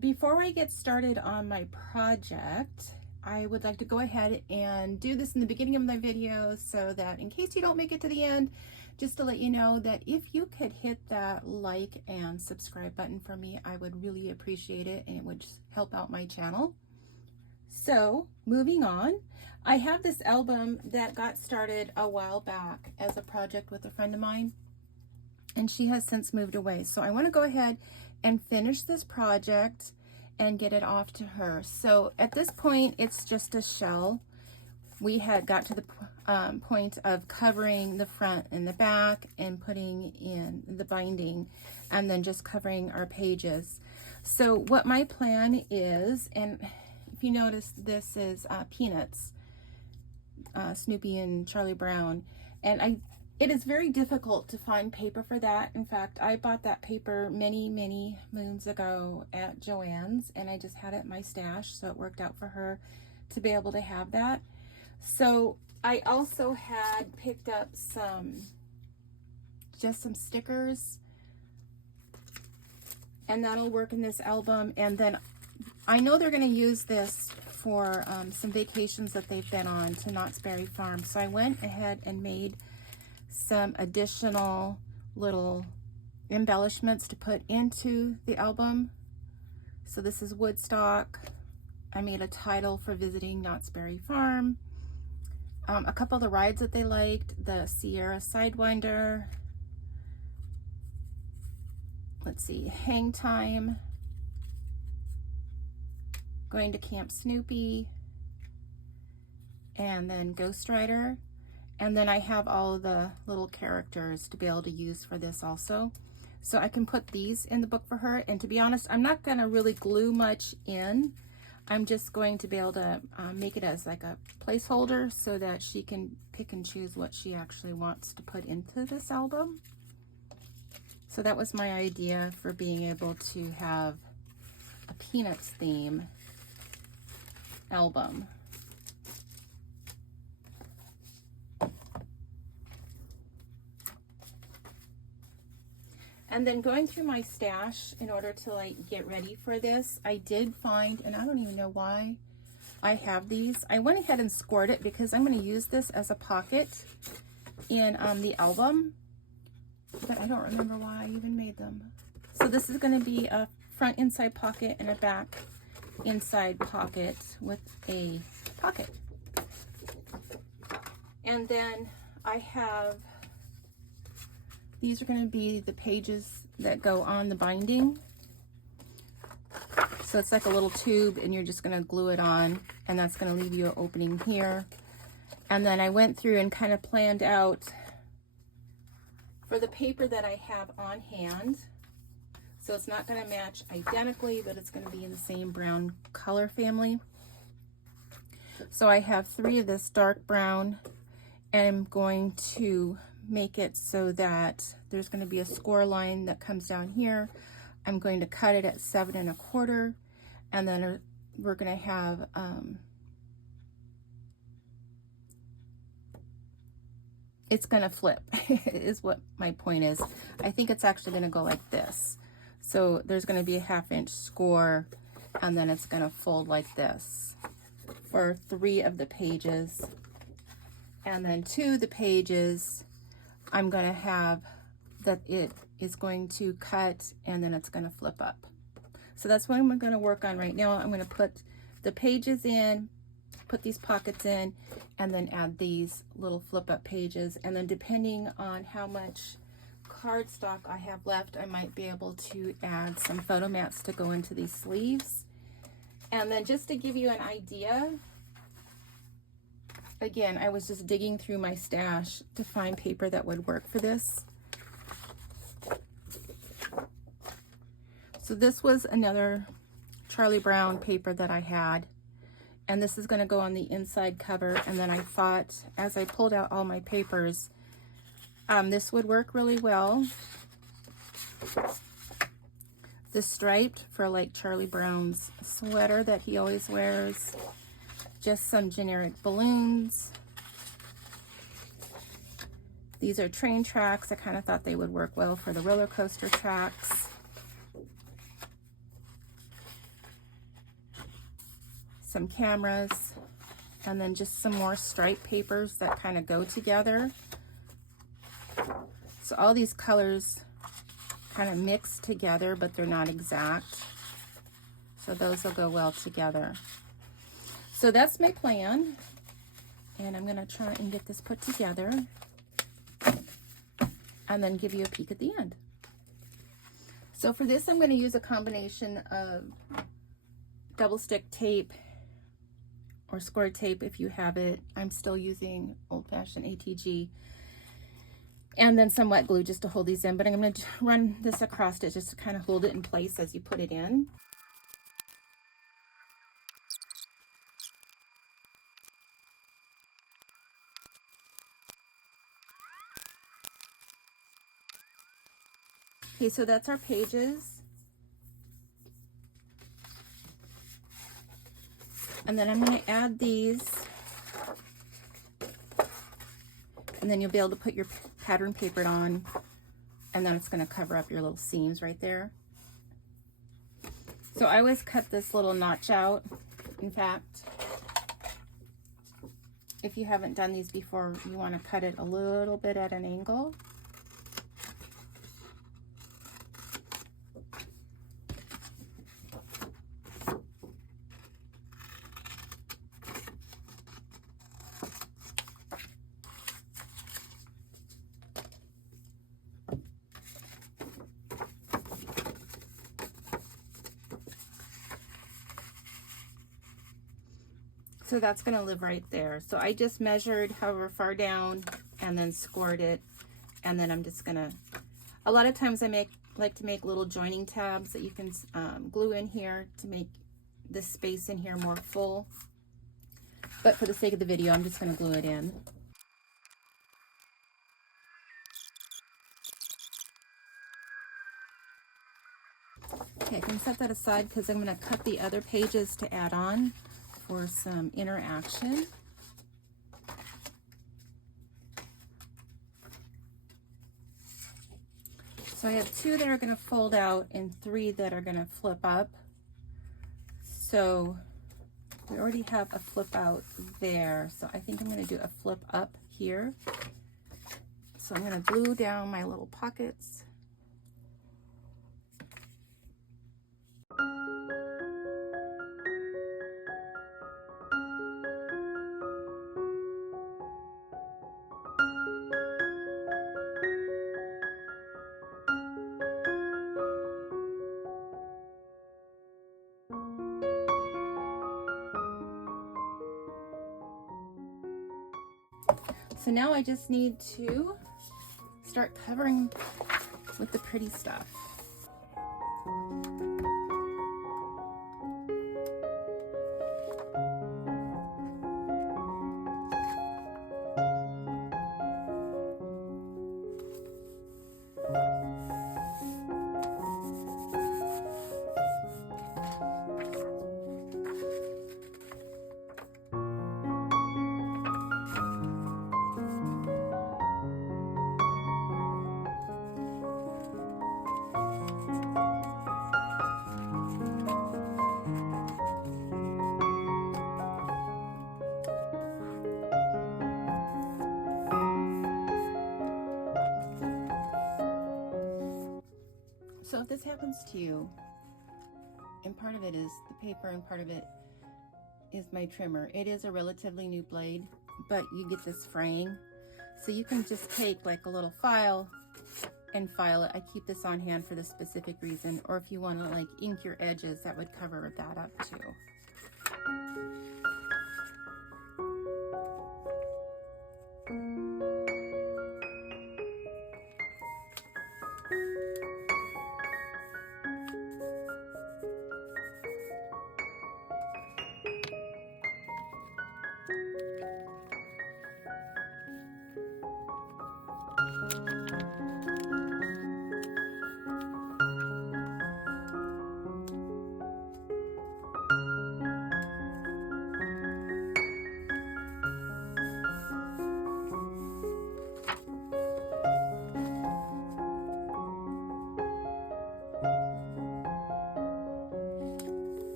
Before I get started on my project, I would like to go ahead and do this in the beginning of my video so that in case you don't make it to the end, just to let you know that if you could hit that like and subscribe button for me, I would really appreciate it, and it would just help out my channel. So moving on, I have this album that got started a while back as a project with a friend of mine, and she has since moved away. So I want to go ahead and finish this project and get it off to her. So at this point, it's just a shell. We had got to the point of covering the front and the back and putting in the binding and then just covering our pages. So what my plan is, and if you notice, this is Peanuts, Snoopy and Charlie Brown, and it is very difficult to find paper for that. In fact, I bought that paper many moons ago at Joann's, and I just had it in my stash, so it worked out for her to be able to have that. So I also had picked up just some stickers, and that'll work in this album. And then I know they're going to use this for some vacations that they've been on to Knott's Berry Farm. So I went ahead and made some additional little embellishments to put into the album. So this is Woodstock. I made a title for visiting Knott's Berry Farm. A couple of the rides that they liked, the Sierra Sidewinder. Let's see, Hang Time. Going to Camp Snoopy. And then Ghost Rider. And then I have all of the little characters to be able to use for this also. So I can put these in the book for her. And to be honest, I'm not going to really glue much in. I'm just going to be able to make it as like a placeholder so that she can pick and choose what she actually wants to put into this album. So that was my idea for being able to have a Peanuts theme album. And then going through my stash in order to like get ready for this, I did find, and I don't even know why I have these. I went ahead and scored it because I'm going to use this as a pocket in the album, but I don't remember why I even made them. So this is going to be a front inside pocket and a back inside pocket with a pocket. And then I have, these are going to be the pages that go on the binding. So it's like a little tube, and you're just going to glue it on, and that's going to leave you an opening here. And then I went through and kind of planned out for the paper that I have on hand. So it's not going to match identically, but it's going to be in the same brown color family. So I have 3 of this dark brown, and I'm going to make it so that there's going to be a score line that comes down here. I'm going to cut it at 7 1/4, and then we're going to have it's going to flip is what my point is. I think it's actually going to go like this. So there's going to be a 1/2 inch score, and then it's going to fold like this for 3 of the pages, and then 2 of the pages I'm going to have that it is going to cut, and then it's going to flip up. So that's what I'm going to work on right now. I'm going to put the pages in, put these pockets in, and then add these little flip up pages. And then depending on how much cardstock I have left, I might be able to add some photo mats to go into these sleeves. And then just to give you an idea, again, I was just digging through my stash to find paper that would work for this. So this was another Charlie Brown paper that I had, and this is going to go on the inside cover. And then I thought, as I pulled out all my papers, this would work really well. This striped for like Charlie Brown's sweater that he always wears. Just some generic balloons. These are train tracks. I kind of thought they would work well for the roller coaster tracks. some cameras, and then just some more stripe papers that kind of go together. So all these colors kind of mix together, but they're not exact. So those will go well together. So that's my plan. And I'm gonna try and get this put together and then give you a peek at the end. So for this, I'm gonna use a combination of double stick tape or score tape if you have it. I'm still using old-fashioned ATG. And then some wet glue just to hold these in, but I'm gonna run this across it just to kind of hold it in place as you put it in. Okay, so that's our pages. And then I'm going to add these. And then you'll be able to put your pattern paper on. And then it's going to cover up your little seams right there. So I always cut this little notch out. In fact, if you haven't done these before, you want to cut it a little bit at an angle. So that's going to live right there. So I just measured however far down and then scored it. And then I'm just going to, a lot of times I like to make little joining tabs that you can glue in here to make this space in here more full. But for the sake of the video, I'm just going to glue it in. Okay, I can set that aside because I'm going to cut the other pages to add on for some interaction. So I have 2 that are going to fold out and 3 that are going to flip up. So we already have a flip out there. So I think I'm going to do a flip up here. So I'm going to glue down my little pockets. So now I just need to start covering with the pretty stuff. So if this happens to you, and part of it is the paper and part of it is my trimmer. It is a relatively new blade, but you get this fraying. So you can just take like a little file and file it. I keep this on hand for this specific reason. Or if you want to like ink your edges, that would cover that up too.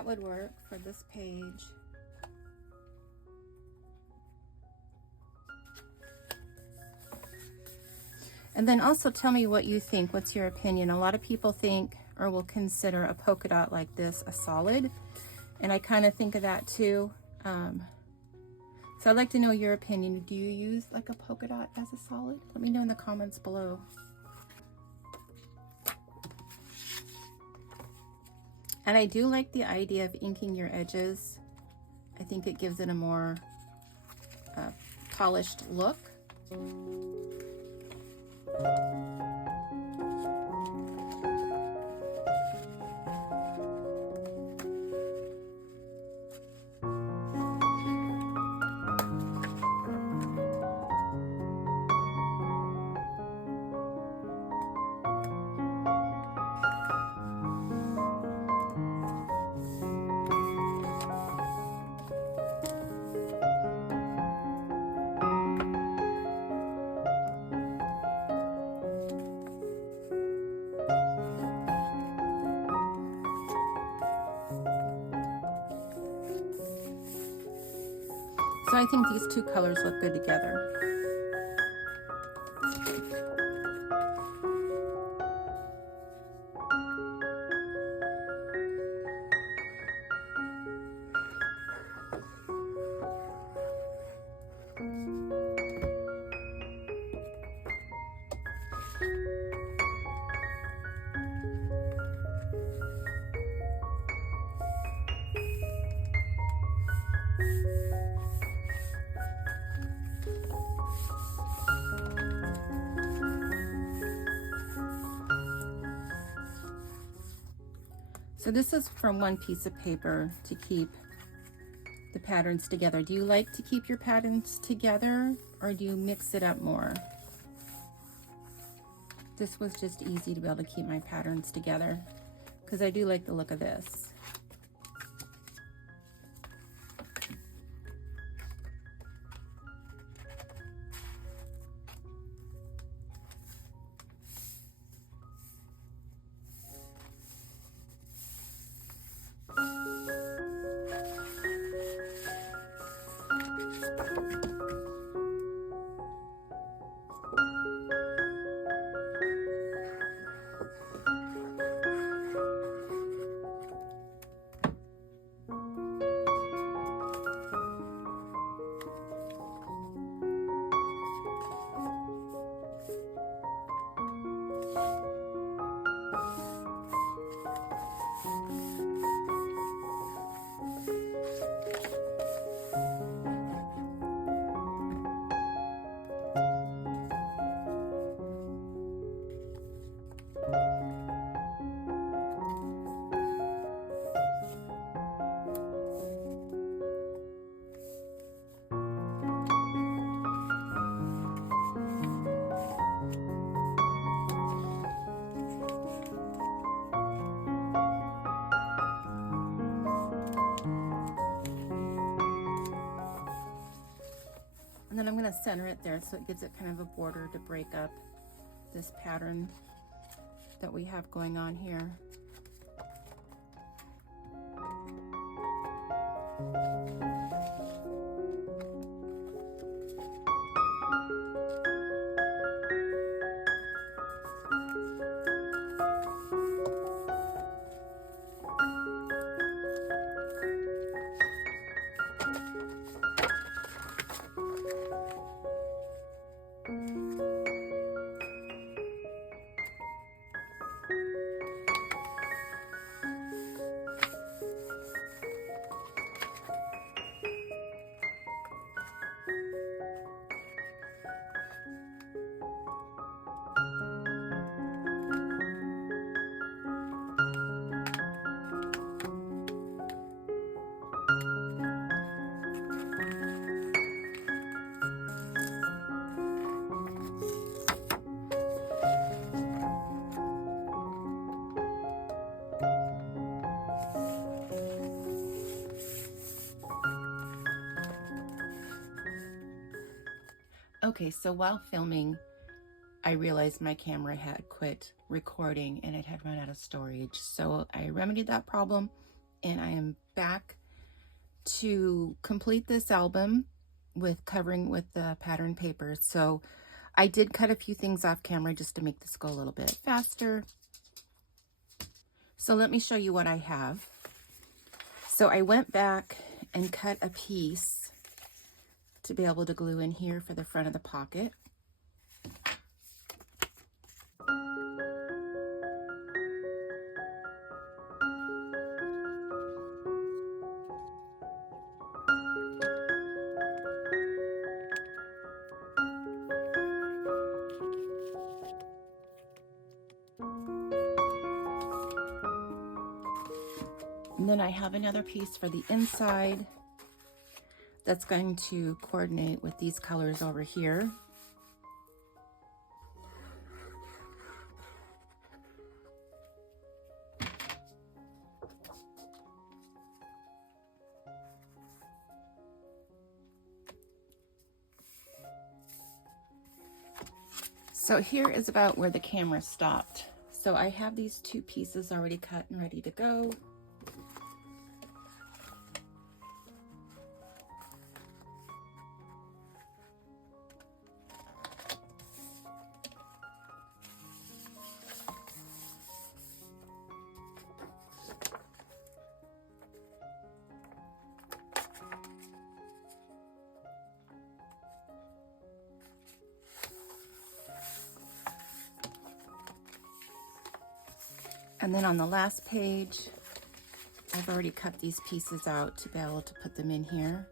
that would work for this page. And then also tell me what you think. What's your opinion? A lot of people think or will consider a polka dot like this a solid. And I kind of think of that too. So I'd like to know your opinion. Do you use like a polka dot as a solid? Let me know in the comments below. And I do like the idea of inking your edges. I think it gives it a more polished look. So I think these two colors look good together. So this is from one piece of paper to keep the patterns together. Do you like to keep your patterns together or do you mix it up more? This was just easy to be able to keep my patterns together because I do like the look of this. And then I'm going to center it there so it gives it kind of a border to break up this pattern that we have going on here. Okay, so while filming, I realized my camera had quit recording and it had run out of storage. So I remedied that problem and I am back to complete this album with covering with the pattern paper. So I did cut a few things off camera just to make this go a little bit faster. So let me show you what I have. So I went back and cut a piece to be able to glue in here for the front of the pocket. And then I have another piece for the inside that's going to coordinate with these colors over here. So here is about where the camera stopped. So I have these two pieces already cut and ready to go. And then on the last page, I've already cut these pieces out to be able to put them in here.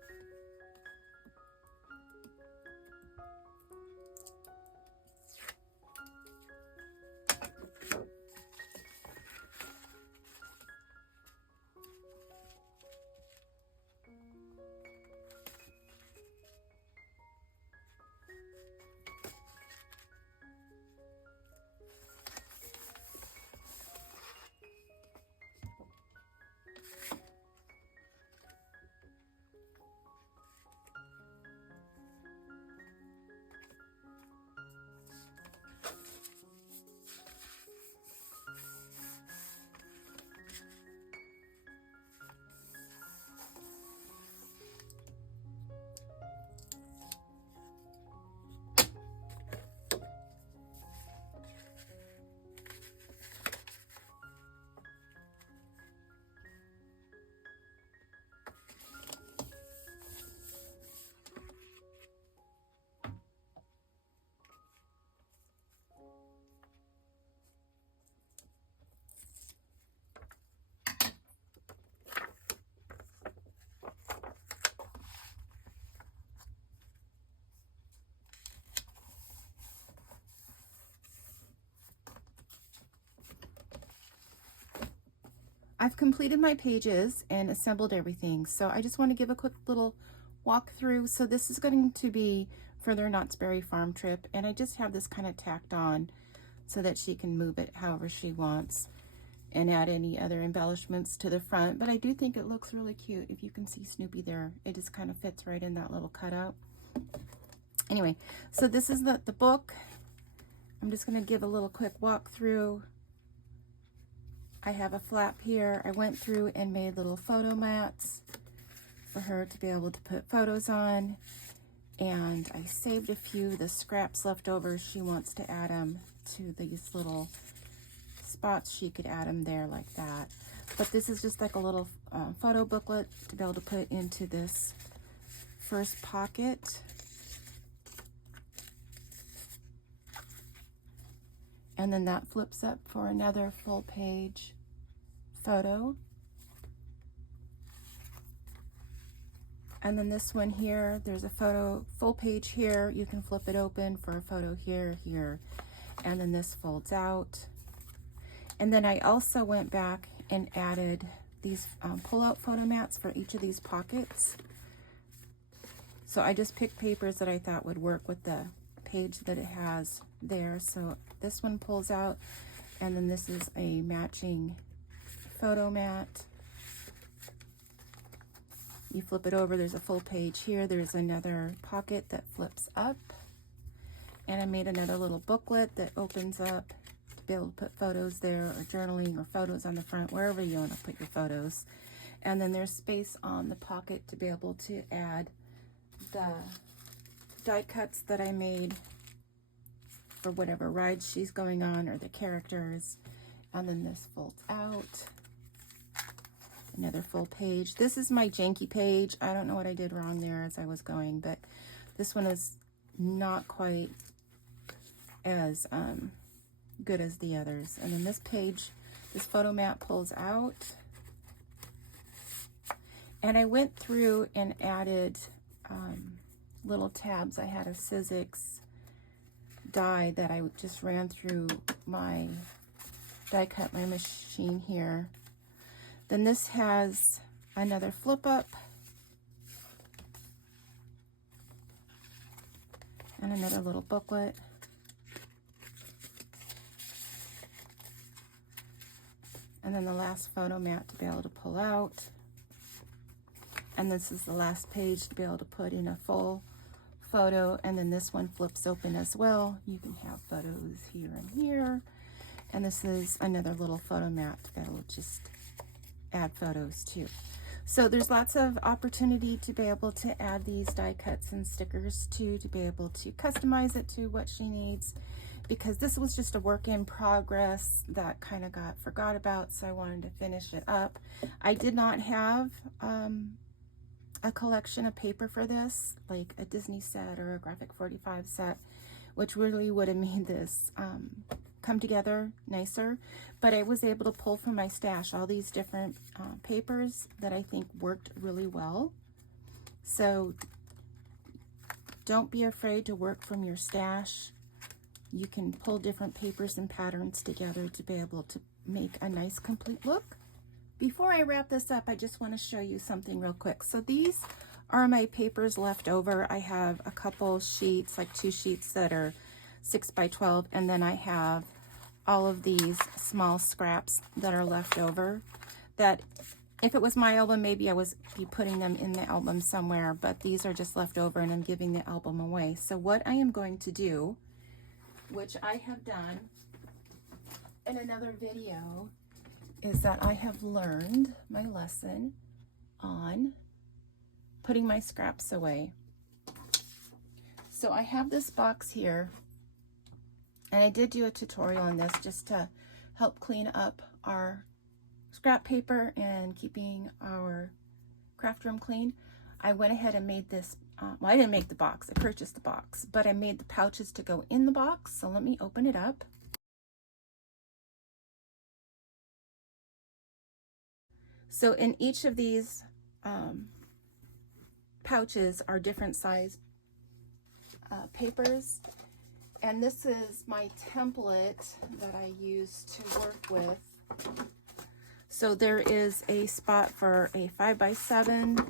I've completed my pages and assembled everything, so I just want to give a quick little walkthrough. So this is going to be for their Knott's Berry farm trip, and I just have this kind of tacked on so that she can move it however she wants and add any other embellishments to the front. But I do think it looks really cute. If you can see Snoopy there, it just kind of fits right in that little cutout. Anyway, so this is the book. I'm just going to give a little quick walkthrough. I have a flap here. I went through and made little photo mats for her to be able to put photos on. And I saved a few, the scraps left over. She wants to add them to these little spots. She could add them there like that. But this is just like a little photo booklet to be able to put into this first pocket. And then that flips up for another full page photo. And then this one here, there's a photo, full page here. You can flip it open for a photo here, here. And then this folds out. And then I also went back and added these pull-out photo mats for each of these pockets. So I just picked papers that I thought would work with the page that it has there. So this one pulls out, and then this is a matching photo mat. You flip it over, there's a full page here. There's another pocket that flips up, and I made another little booklet that opens up to be able to put photos there, or journaling, or photos on the front, wherever you want to put your photos. And then there's space on the pocket to be able to add the die cuts that I made for whatever ride she's going on or the characters. And then this folds out. Another full page. This is my janky page. I don't know what I did wrong there as I was going, but this one is not quite as good as the others. And then this page, this photo mat pulls out. And I went through and added little tabs. I had a Sizzix die that I just ran through my die cut my machine here. Then this has another flip up and another little booklet. And then the last photo mat to be able to pull out. And this is the last page to be able to put in a full photo. And then this one flips open as well. You can have photos here and here. And this is another little photo mat to be able to just add photos too. So there's lots of opportunity to be able to add these die cuts and stickers too, to be able to customize it to what she needs, because this was just a work in progress that kind of got forgot about, so I wanted to finish it up. I did not have a collection of paper for this, like a Disney set or a Graphic 45 set, which really would have made this come together nicer, but I was able to pull from my stash all these different papers that I think worked really well. So don't be afraid to work from your stash. You can pull different papers and patterns together to be able to make a nice complete look. Before I wrap this up, I just want to show you something real quick. So these are my papers left over. I have a couple sheets, like 2 sheets that are 6 by 12, and then I have all of these small scraps that are left over, that if it was my album, maybe I was be putting them in the album somewhere, but these are just left over and I'm giving the album away. So what I am going to do, which I have done in another video, is that I have learned my lesson on putting my scraps away. So I have this box here, and I did do a tutorial on this just to help clean up our scrap paper and keeping our craft room clean. I went ahead and made this, well, I didn't make the box, I purchased the box, but I made the pouches to go in the box. So let me open it up. So in each of these pouches are different size papers. And this is my template that I use to work with. So there is a spot for a 5x7,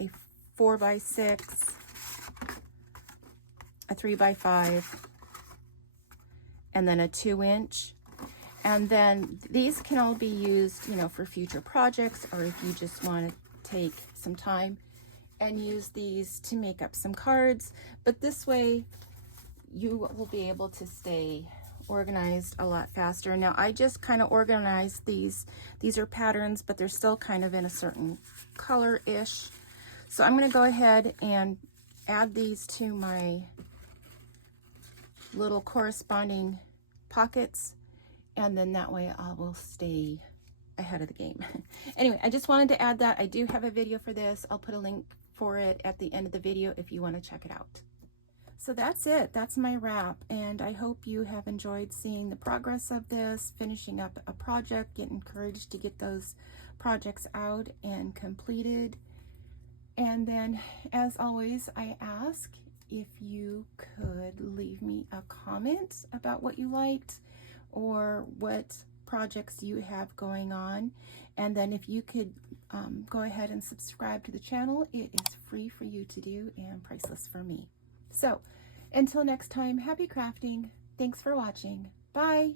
a 4x6, a 3x5, and then a 2-inch. And then these can all be used, you know, for future projects, or if you just want to take some time and use these to make up some cards. But this way you will be able to stay organized a lot faster. Now I just kind of organized these. These are patterns, but they're still kind of in a certain color-ish. So I'm going to go ahead and add these to my little corresponding pockets, and then that way I will stay ahead of the game. Anyway, I just wanted to add that. I do have a video for this. I'll put a link for it at the end of the video if you want to check it out. So that's it. That's my wrap, and I hope you have enjoyed seeing the progress of this, finishing up a project, get encouraged to get those projects out and completed. And then, as always, I ask if you could leave me a comment about what you liked or what projects you have going on. And then if you could go ahead and subscribe to the channel, it is free for you to do and priceless for me. So until next time, happy crafting. Thanks for watching. Bye.